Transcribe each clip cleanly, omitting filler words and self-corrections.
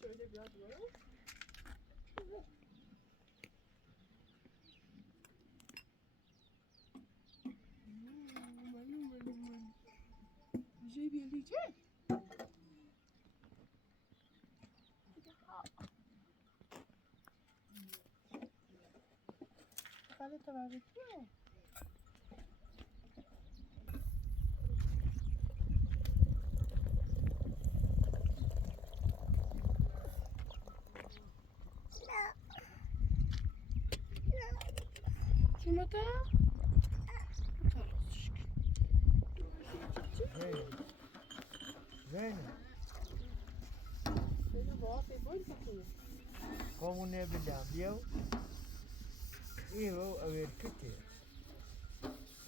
Şöyle biraz var. J'ai bien dit. Fallait t'avoir avec toi. Tu m'entends? Zeynep. Senin boğa boyun takıyor. Como ne bilham eu? Eu averkete.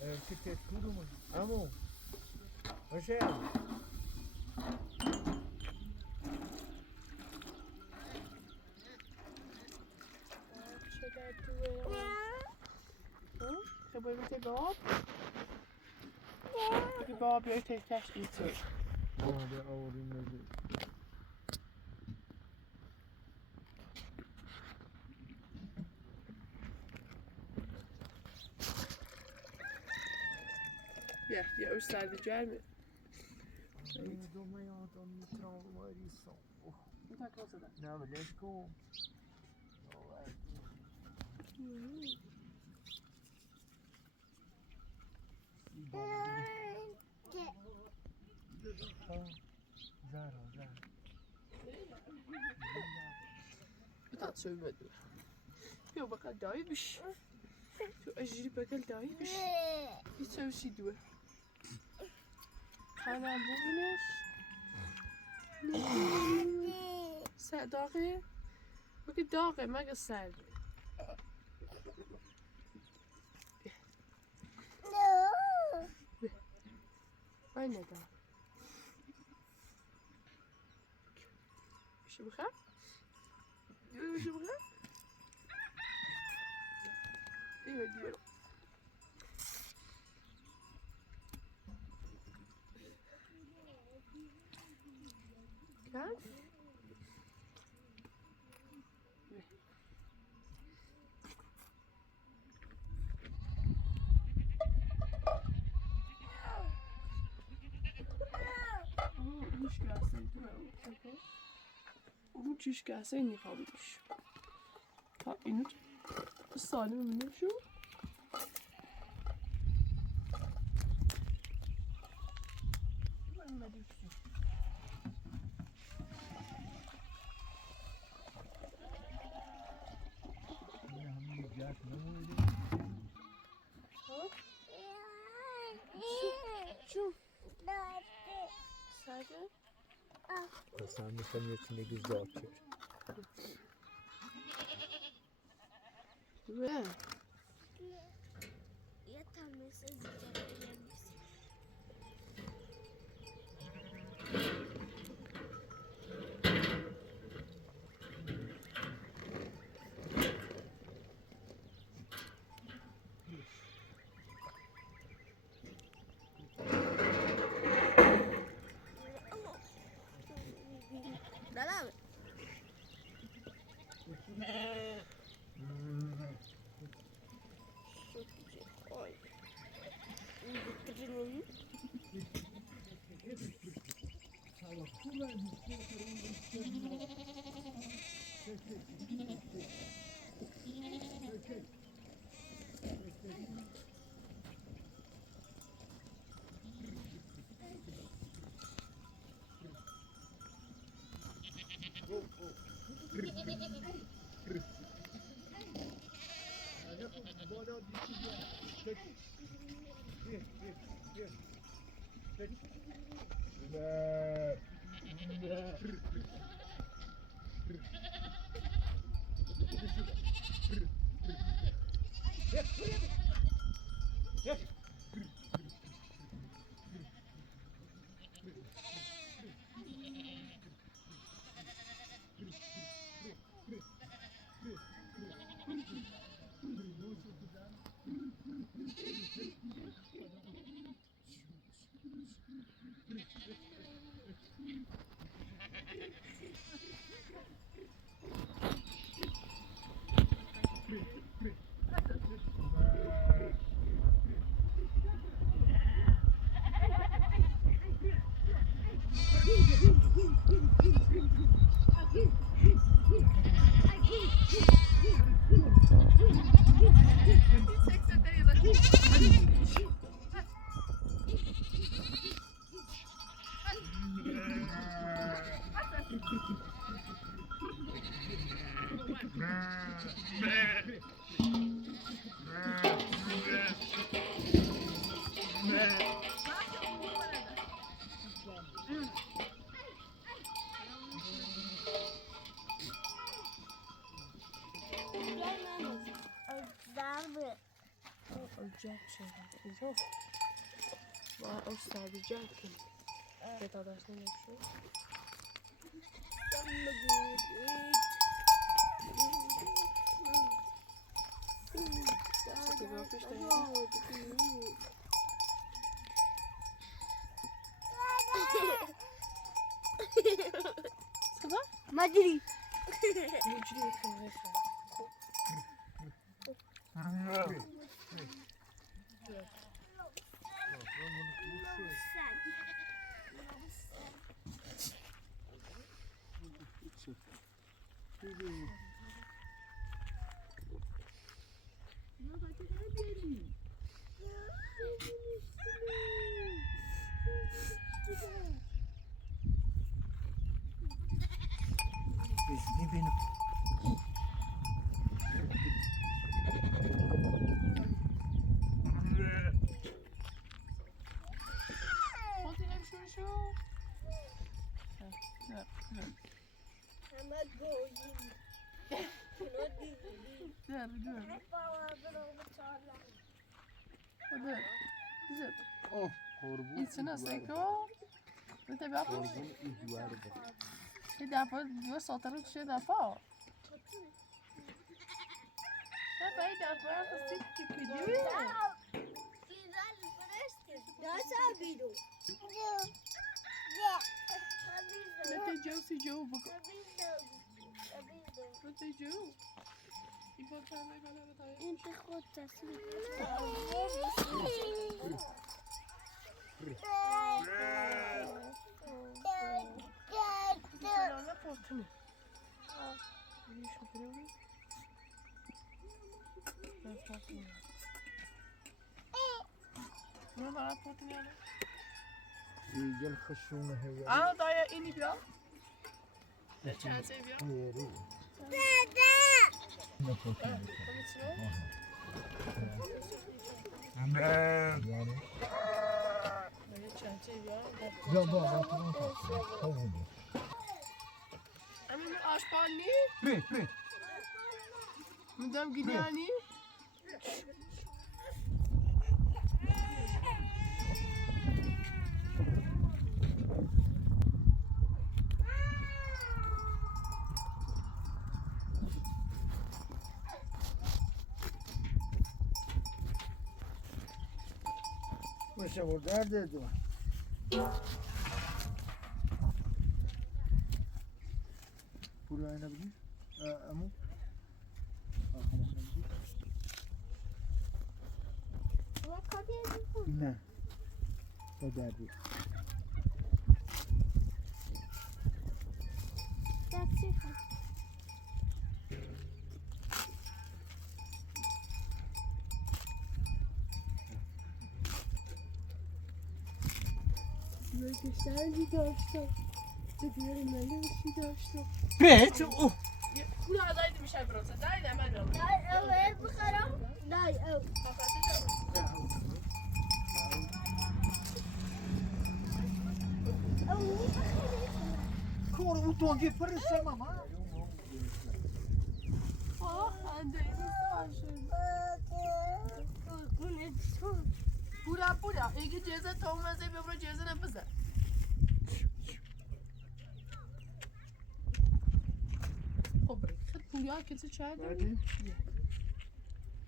Averkete tudo mu? Amo. Você? Gaan we meteen op? De bal blijft tegen test eten. Oh, de oude muziek. Ja, die Oost-Zuiden German. Eu dou maior do mitrão marição. Hoe vaak was dat? Nou, let's go. Zahra. Dat zo met doen. Ja, wat kan duimen? Als jullie bakal duimen. Niet zo zien doen. Ga naar boven eens. Zet dagen. Moet je dagen, maar ik zei. Aynen da. Şu bakar. Şu bakar. Evet diyorum. Gel. Hiç gelseydi ben onun hiç gelseydi ne kalmış? Ta inut. Salim mi şu? Şu. Sadece. Sen mükemmeliyetinde güzel atıyor. Ve. Yatamıyorsunuz. Dalam. Oj. Bitirin. اینجا با استادی جاکن که تا داشت نمیشه صدا؟ ما ادري نجري في İçine seko. Ne tabi yapmış? Bir defa diyor satarı şey defa. Tabi bir defa yaptık gibi diyor. Ya sabido. Ne tecavüz si jauh bak. Ne tecavüz? İfade sana kadar tabii. انت خود تصمیم Sana portunu. Bir şu kırıyor. Ben portunu. Ne var portunu yani? Gel خشونه هي Daya ini bia. Ne çanse bia? يعني لا بابا Amin aşpalni? بري Müdem gidiyorni? باشه بردار دیدم پول اینا بدی امو نه با دردی Belgesel dاشتم دیگه ملوشی داشتم بیت اوه پول ازایدی میشه برات دایدم من لا بخرم لا اون تونگی فرسته ماما خنده Pura. İki ceza tavmaz hep öbür ceza ne pazar. Kobra. Pura kesi çay da. Hadi.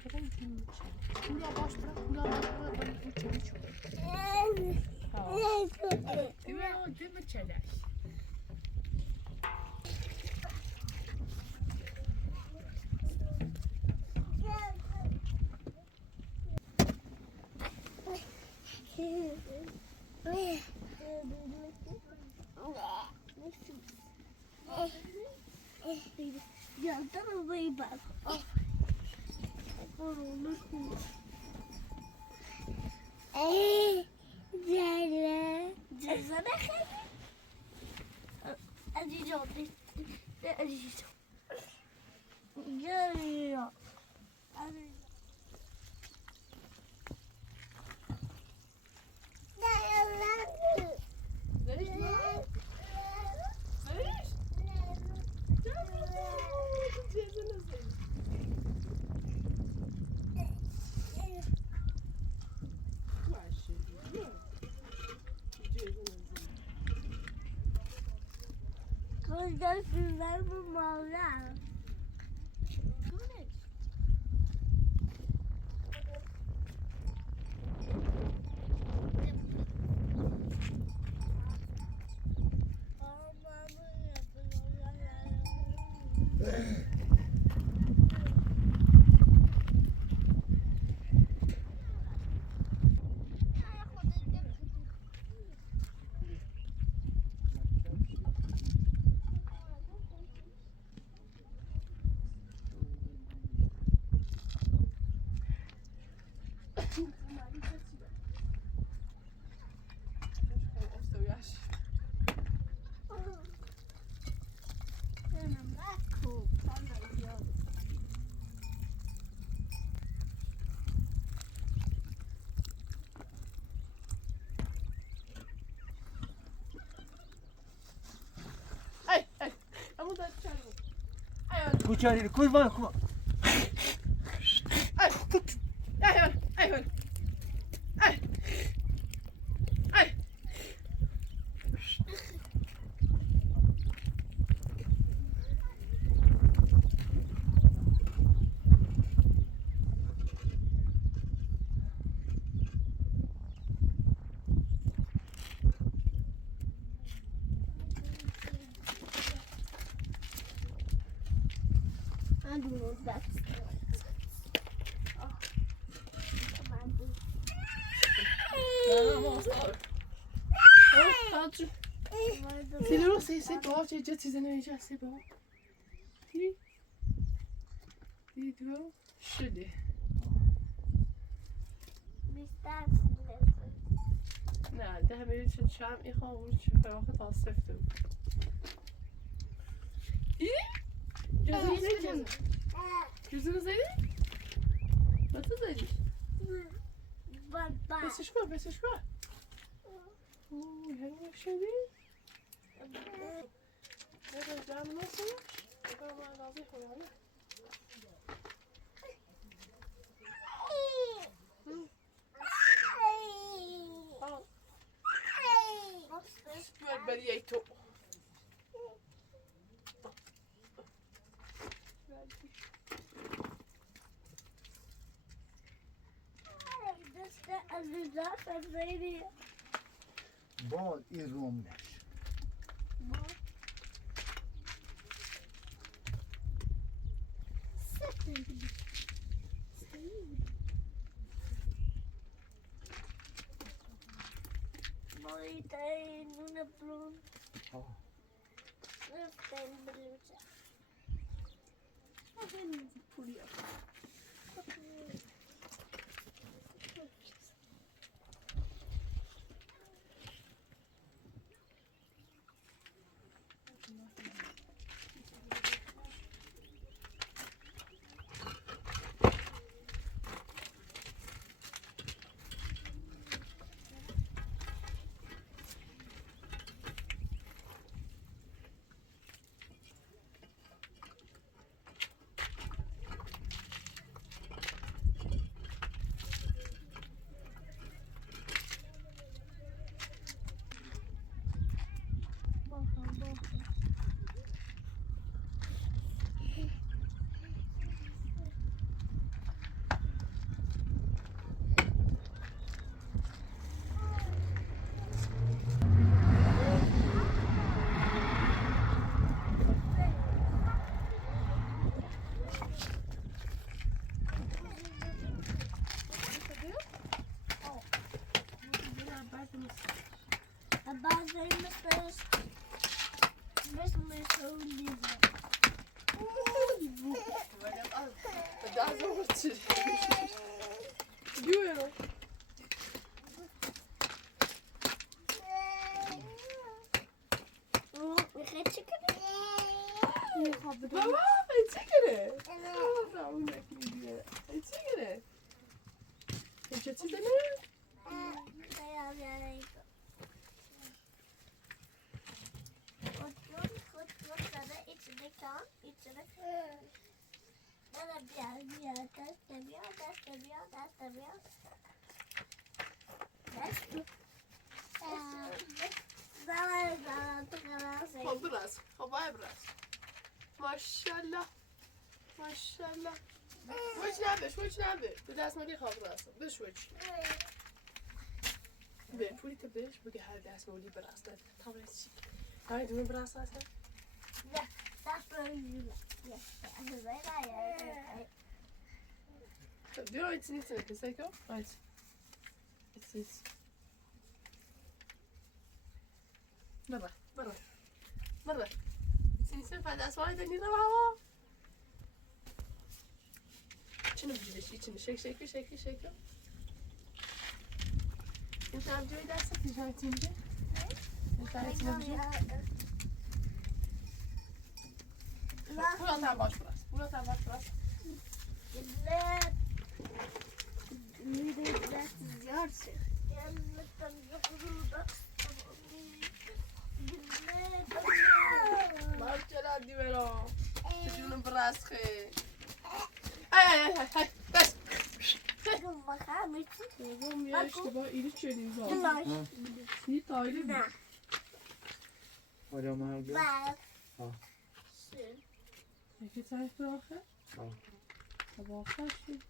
Pura baş bırak. Ben bu çayı çok. Değil mi çaylar? Yandan alayım ben. Zahra ne kadar? Acıyacağım. Acıyacağım. Geliyor. Kızlar sizler bu mallar. کوچاری کوی وای کو I don't know that. C'est bon, j'ai déjà tisonné déjà, c'est bon. Dis-toi, je l'ai. نه 10 میلیون شد شمعی خاموش فراخ تا سفته بود دیدی؟ جزو زدی؟ با تو زدی؟ بسش کن هنو شدی؟ هنو جمع نسوش؟ بگم من رازی خورانه برای تو باد این روم نش Mealtime, una plum. Mealtime, blusa. بابا چیکاره؟ بابا اون نکیه. چیکاره؟ چه چیزی نه؟ خب براس خب وای براس ماشاءالله ماشاءالله وش نبه تو دست مالی خواب براسه بش وش به پولی تو بش بگه هر دست مالی براس نده تا برسی های دونه براس هسته Diyor içini içine kesek yok. Aç. İçsiz. Merhaba. İçini içine faydası var da nina hava. İçini bir içini şek. انت عم جوي درسك جاي تنجي؟ انت عايز تنجي؟ ولا تعب براس. ما بتلعب دي برا. تجون براس خي. هاي بس. Babam ya işte bak iri çölüyüm zaten. İyi taylı mı? Hocam her gün. Peki sen bırakın. Sabah kaç gün?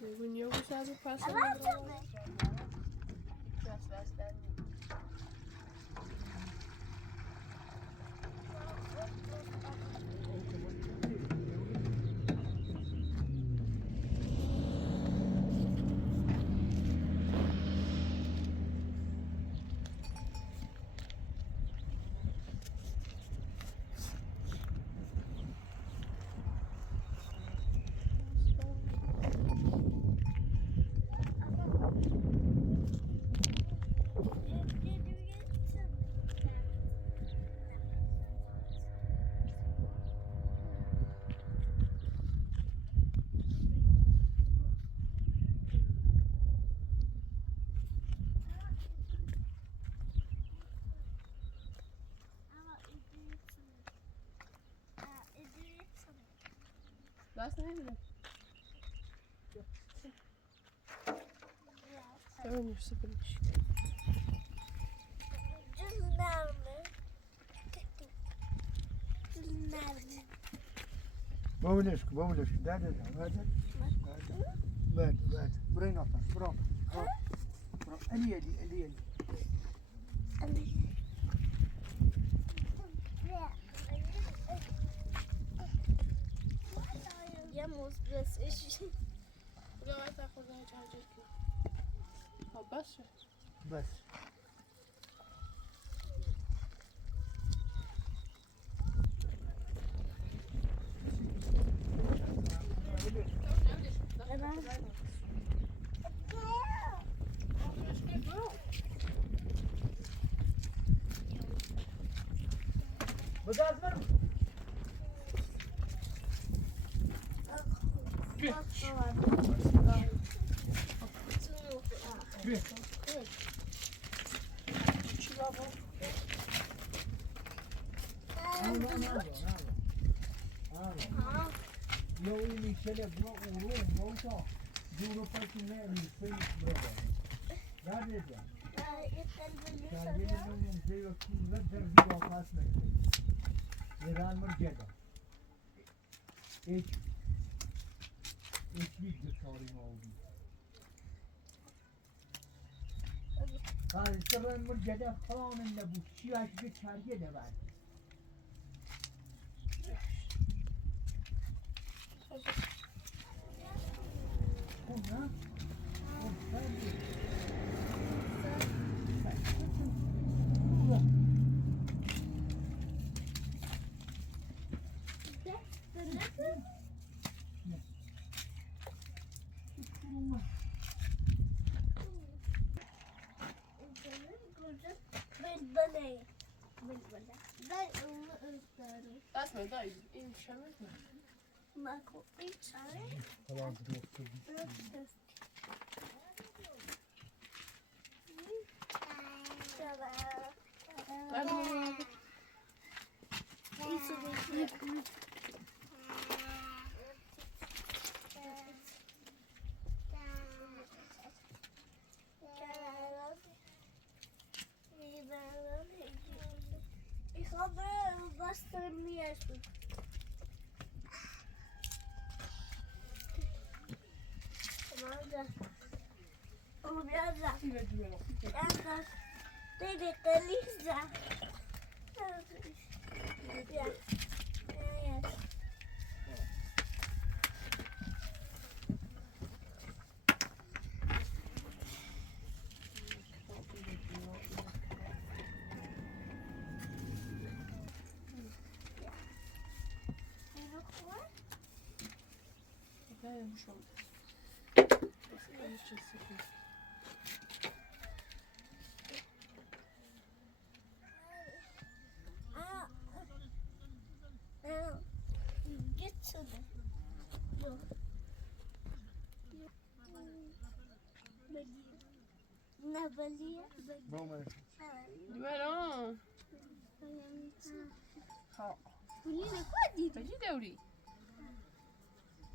Bugün yok sadece pasta. That's not even Ömür sıkılmış. Bavuluşku. Derdi. Ver. Burayı nokta. Bırak. Ali. Я мозг засыщу. Давай так уже чайчик. Бабаша. Bas. Bagaj var mı? Yo iniciale bro molto giuro perché me mi fai bravo. Guarda già. Yeni dönem zeyotunda derdi vakas mektubu. İran mı geda? Hiçbir sorun oldu. Karşıdan mı geda kanunla bu siyasi çargı da var. Ona دست من دایی این شمت من خلاص گفت Ich habe was trainiert. Ja, schon. Get to them. بومه برام ها بدی دوری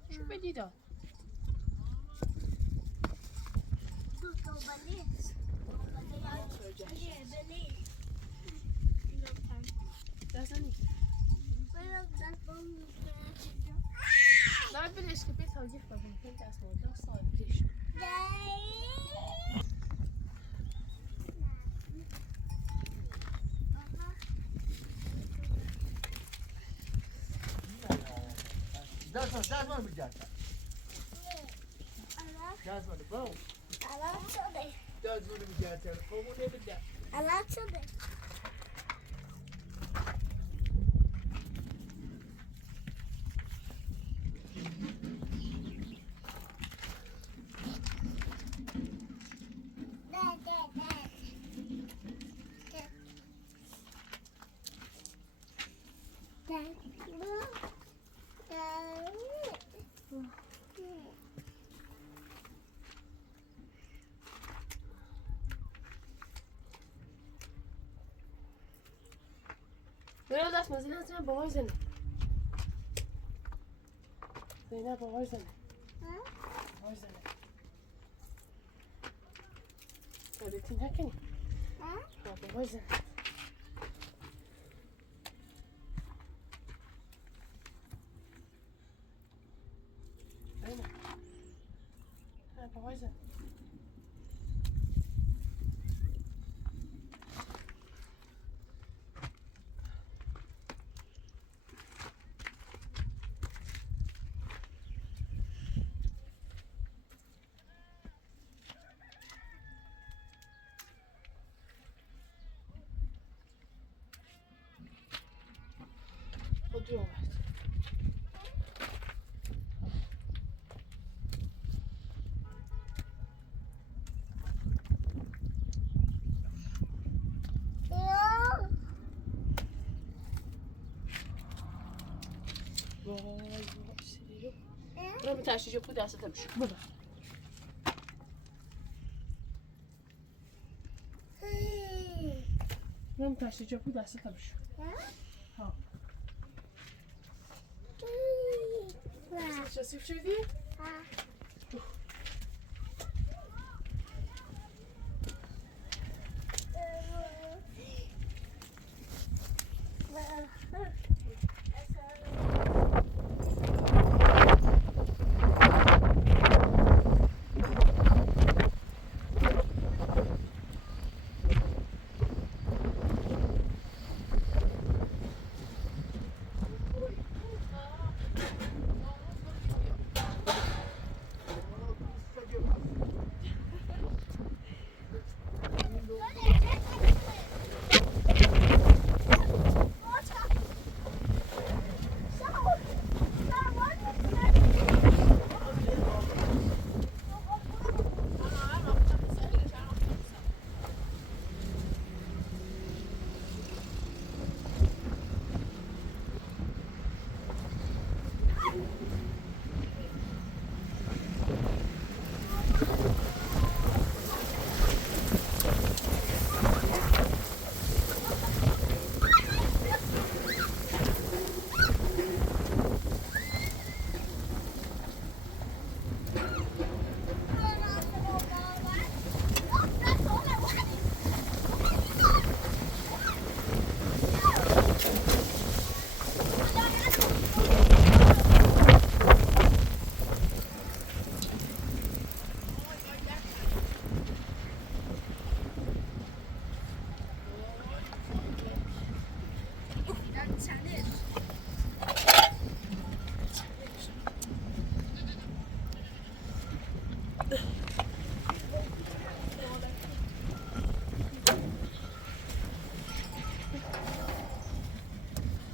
شو بدی دا لا بلش که بیت هاجیف بابون که دست مورد سال بلش دست من بگرد دست من بو دست من بگرد خمونه بده برو دست مزین هستیم باهاش زنه زینه باهاش زنه باهاش زنه خودتی نکنی باهاش زنه زینه باهاش زنه خود رو آورد وای سیدی رو برو تشریجو کو دستت بشو برو برو تشریجو کو دستت بشو ها کثیف شدی؟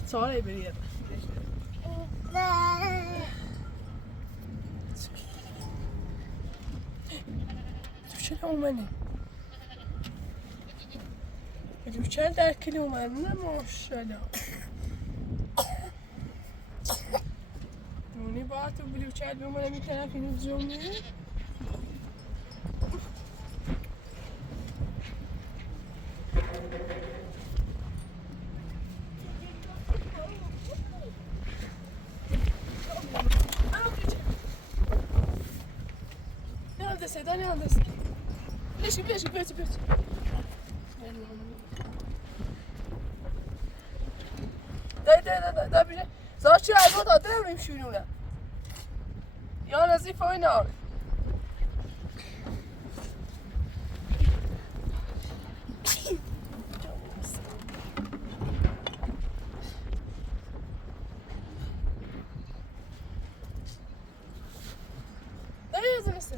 Sonra bir شنو مني الوشال ده كيلو منا ماشاءالله دوني بعتو بالوشال بمنا 100,000 ينزلوني Dani neredesin? Bileşik, böyle. ده بشه زار چی عیبا داده نمیم شونونه یا نزیف های نار ده یه زنسته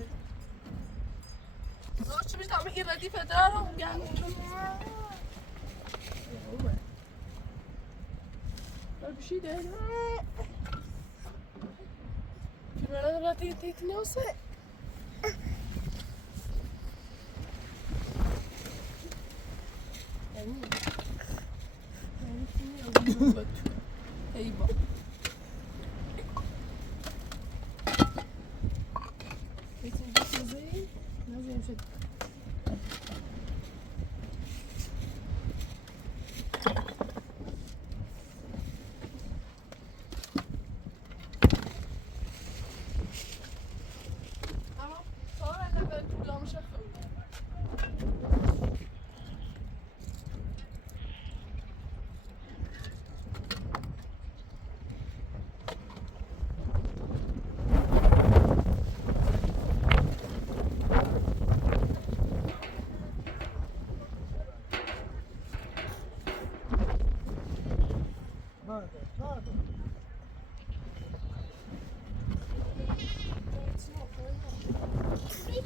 زار چی بشه دامه این ردیف دارم گم bir şey değil. Filmlerden rahat eğitim olsa. Eyvah. Eğitim bir nasıl yemşet?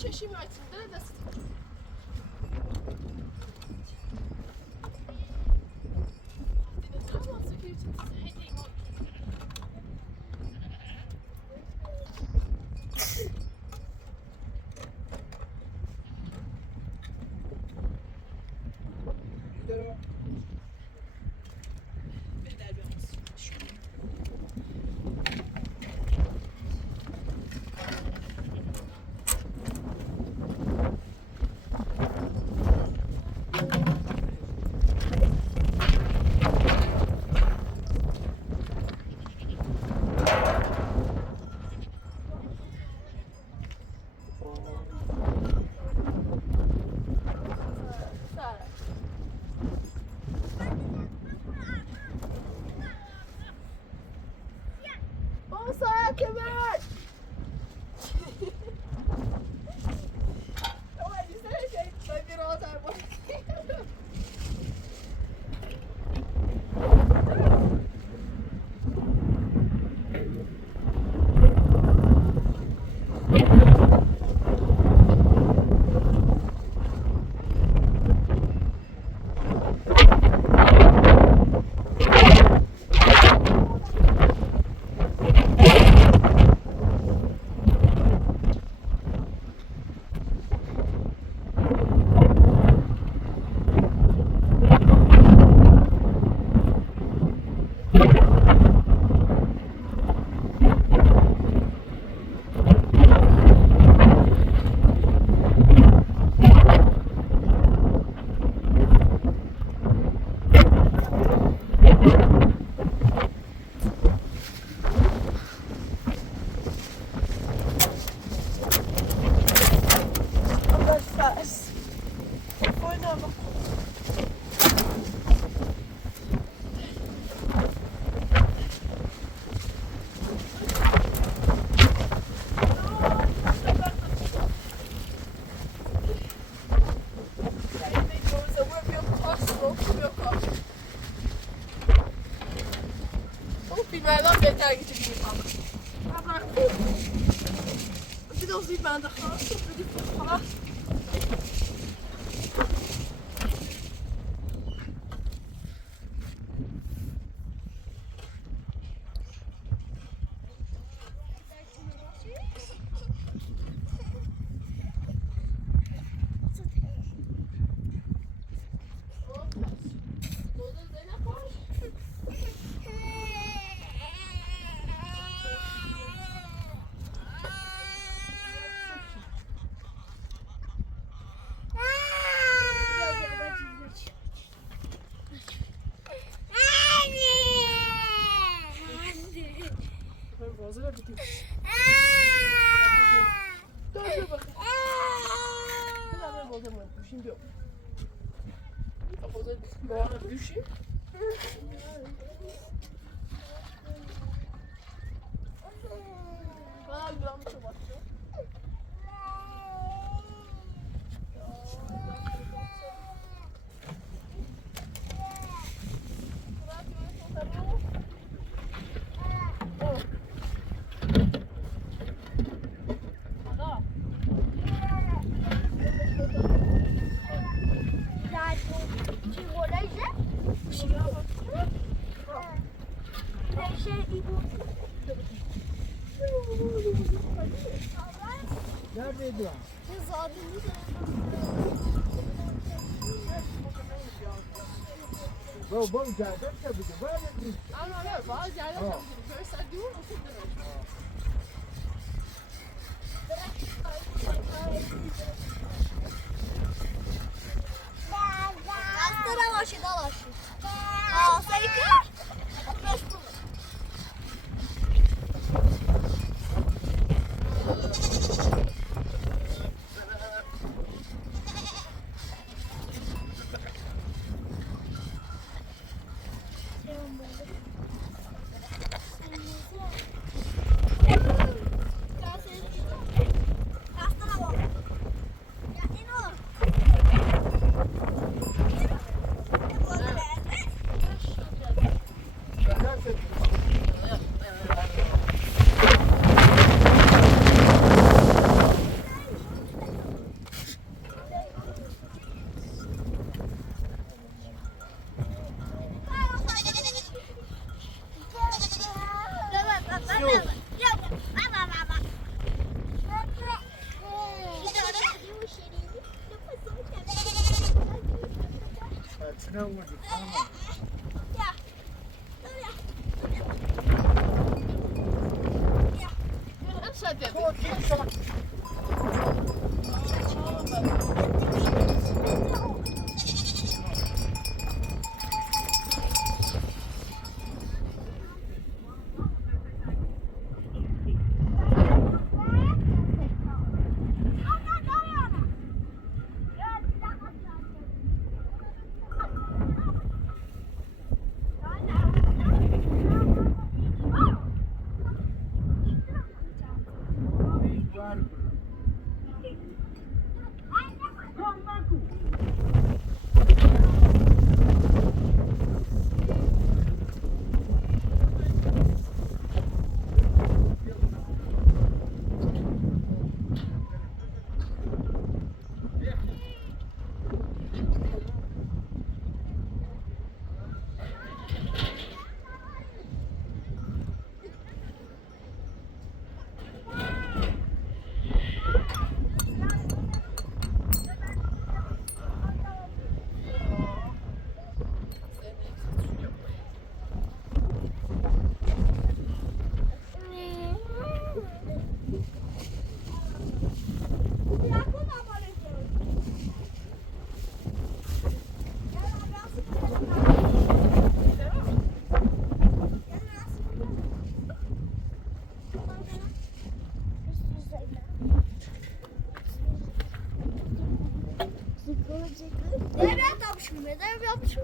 چشیم açıldı da بدوزید بنده خواهد شد بدید خواهد Fazla bitti. Dur bakın. Ben bozamam. Şimdi yok. Fazla bana düşeyim. Bana gram çabası. Neredeydi lan? Baba geldim tabii ki. Böyle bir Ama ne bazı yerler tabii ki. Mesela diyorum o çok demek. Astra vaši dalaši. A sajka? Şuna vurduk. Tamam. Aşağı dedim. Çok iyi çok. Nereye yapmışım? Nereye yapmışım?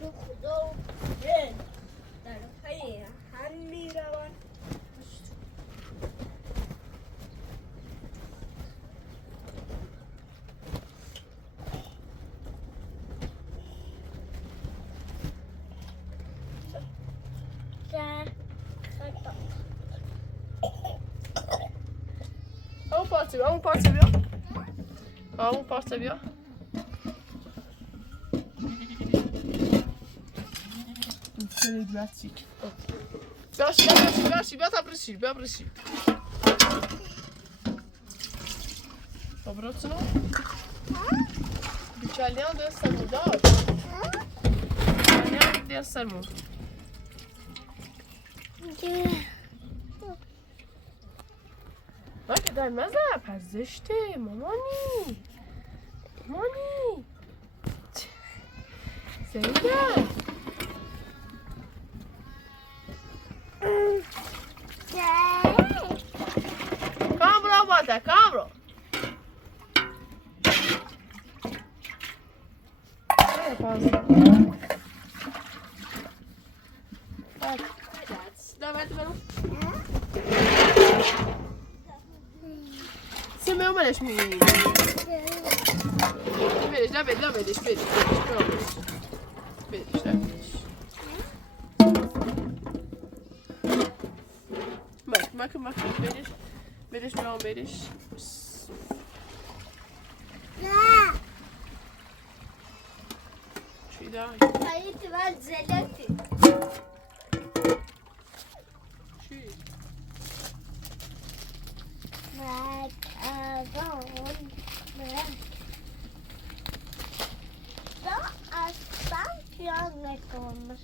رو خدا به در پی هم میروان Vamos parça bia. Vamos parça bia. Seni dlaczego? Bia ta prysi, bia prysi. Dobra, co no? Biçalyan da sarmı da. Biçalyan da sarmı. Bak gelmez ha, pezzeşti. Mamani. Mamani. Zeynep. Cabro, bota, cabro. É, pausa. Bak. Davet verin. Sen meu maneş mi? Veriş, veriş. Bak, veriş, no, veriş. Şey daha. Hayır, ben zeleti. Şey. Aslan piyaz olmuş.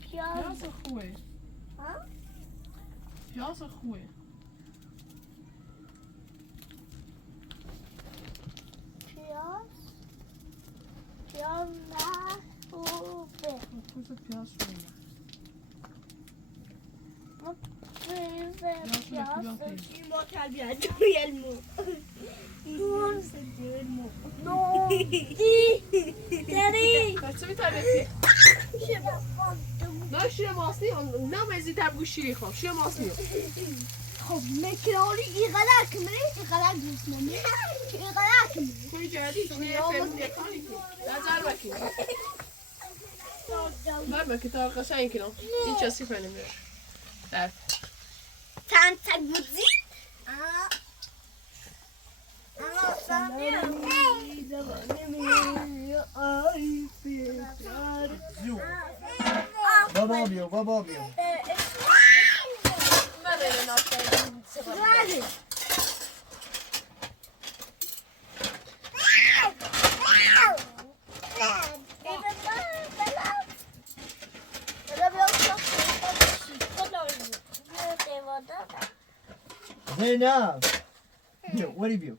Piyaz goeie. Ha? Piyaz goeie. Piyaz na ube. Wat is piyaz goeie? Piyaz. ما تربیت دویلمو No. Deri. Kaçta bir tanesi? نه شیر ماسی نه مزیدم گوش شیری خواب شیر ماسی خب مکرالی اینقدر کمری اینقدر دوست نمی اینقدر کمری توی جدید توی فیلم یکانی نظر بکی بر بکی تا قشنگ کنم این چسی فیلمیه در Sen buzzi? Ama sen بابا بیو Zeynep. What have you?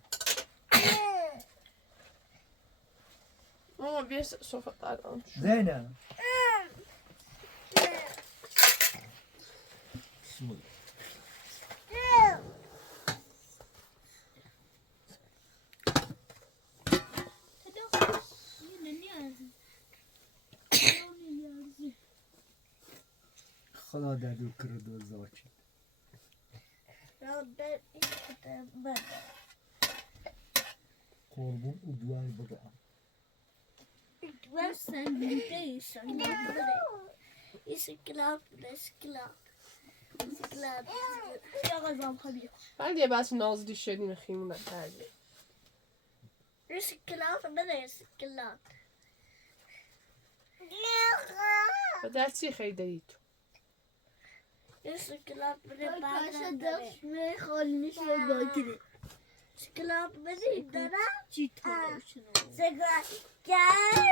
Mama bir sofa almış. Zeynep. Smooth. خدا دادو کرد و زاچی. قربون ادوای بگم. Ben sen değilsen İstiklal. ولی یه بس نازلی شدیم خیمون نکردی İstiklal ben istiklal. و درسی خیلی دارید İstiklal ben başa dönüşme kalmış ve bakire. İstiklal ben idara çiğ Zega gel.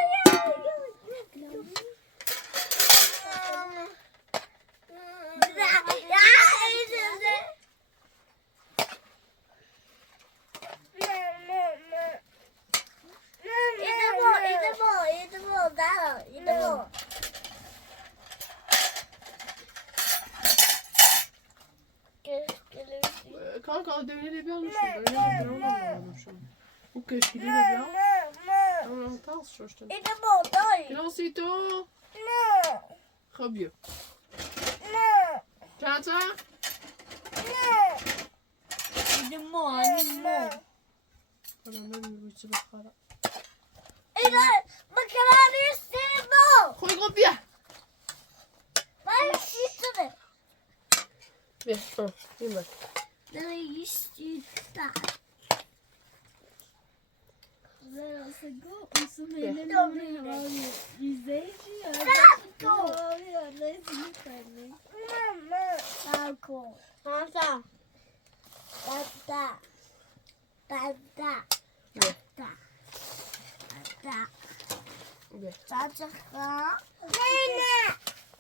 Kanka döneri bir almışım. Döneri bir almışım. Bu köşkili de bir al. انا تاس شوشتن إذا موضوعي كلاسيتو لا خبيو لا تاتا لا إذا مو انا نبي بيجي بخارا إذا مكروني السيبو خوي غبيه ما يشتري بيه يلا لا يشتري Zaraz go usumiemy izejdzie, a Mama Taco Tata Tata Tata بيه Tata Tata بيه Tata Nene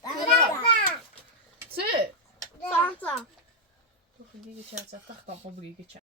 Tata سي Tata خليكي تاتا تخطا خبريكي